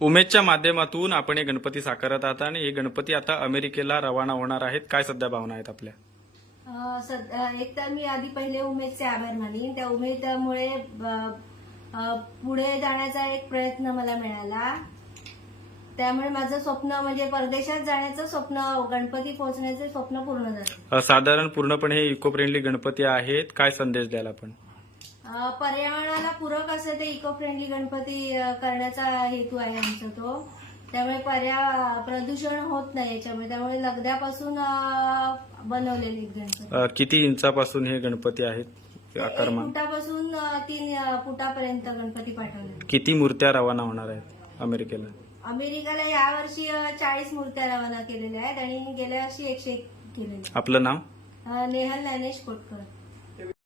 उमेदच्या माध्यमातून आपण हे गणपती साकारत आहात आणि हे गणपती आता अमेरिकेला रवाना होणार आहेत. काय सध्या भावना आहेत आपल्या? एक तर मी आधी पहिले उमेदचे आभार मानीन. त्या उमेदमुळे पुढे जाण्याचा एक प्रयत्न मला मिळाला. त्यामुळे माझं स्वप्न म्हणजे परदेशात जाण्याचं स्वप्न गणपती पोहोचण्याचं स्वप्न पूर्ण झालं. साधारण पूर्णपणे हे इको फ्रेंडली गणपती आहेत. काय संदेश द्याल आपण? पर्यावरणाला पूरक असं ते इको फ्रेंडली गणपती करण्याचा हेतू आहे आमचा तो. त्यामुळे पर्या प्रदूषण होत नाही याच्यामुळे. त्यामुळे लगद्यापासून बनवलेले गणपती. किती इंचापासून हे गणपती आहेत? फुटापासून तीन फुटापर्यंत गणपती पाठवले किती मूर्त्या रवाना होणार आहेत अमेरिकेला? अमेरिकेला यावर्षी चाळीस मूर्त्या रवाना केलेल्या आहेत आणि गेल्या वर्षी एकशे एक केलेल्या आपलं नाव? नेहल ज्ञानेश कोटकर.